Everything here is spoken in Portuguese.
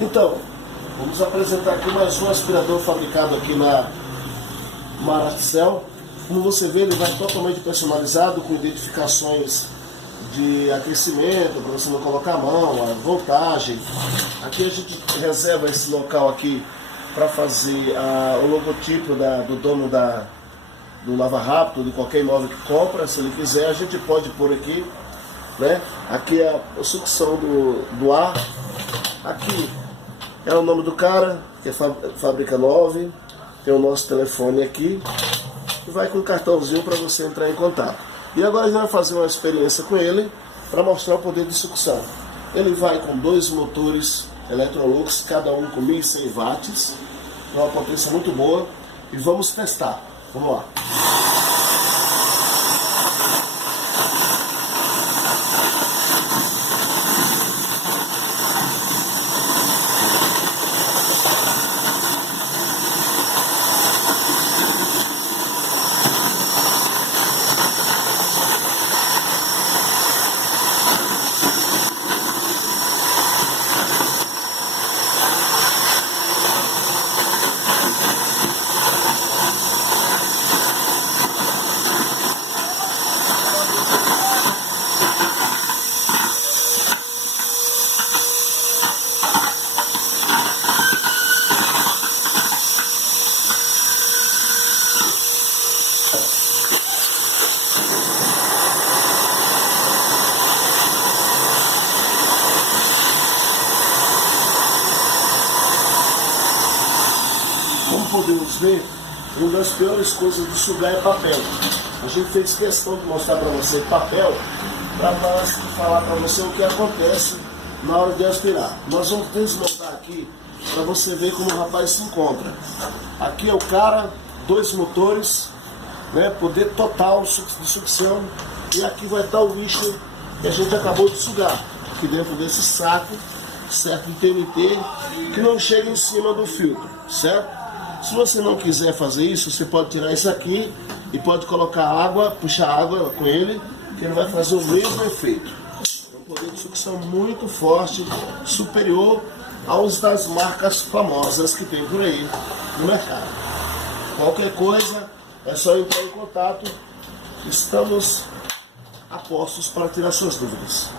Então, vamos apresentar aqui mais um aspirador fabricado aqui na Maracel. Como você vê, ele vai totalmente personalizado, com identificações de aquecimento, para você não colocar a mão, a voltagem. Aqui a gente reserva esse local aqui para fazer o logotipo do dono do Lava Rápido, de qualquer imóvel que compra. Se ele quiser, a gente pode pôr aqui, né? Aqui é a sucção do ar. Aqui é o nome do cara, que é Fábrica 9. Tem o nosso telefone aqui. E vai com um cartãozinho para você entrar em contato. E agora a gente vai fazer uma experiência com ele para mostrar o poder de sucção. Ele vai com 2 motores Electrolux, cada um com 1.100 watts. É uma potência muito boa. E vamos testar. Vamos lá. Como podemos ver, uma das piores coisas de sugar é papel. A gente fez questão de mostrar para você papel, para falar para você o que acontece na hora de aspirar. Nós vamos desmontar aqui para você ver como o rapaz se encontra. Aqui é o cara, 2 motores, né, poder total de sucção, e aqui vai estar o lixo que a gente acabou de sugar, aqui dentro desse saco, certo, de TNT, que não chega em cima do filtro, certo? Se você não quiser fazer isso, você pode tirar isso aqui e pode colocar água, puxar água com ele, que ele vai fazer o mesmo efeito. É um poder de sucção muito forte, superior aos das marcas famosas que tem por aí no mercado. Qualquer coisa, é só entrar em contato. Estamos a postos para tirar suas dúvidas.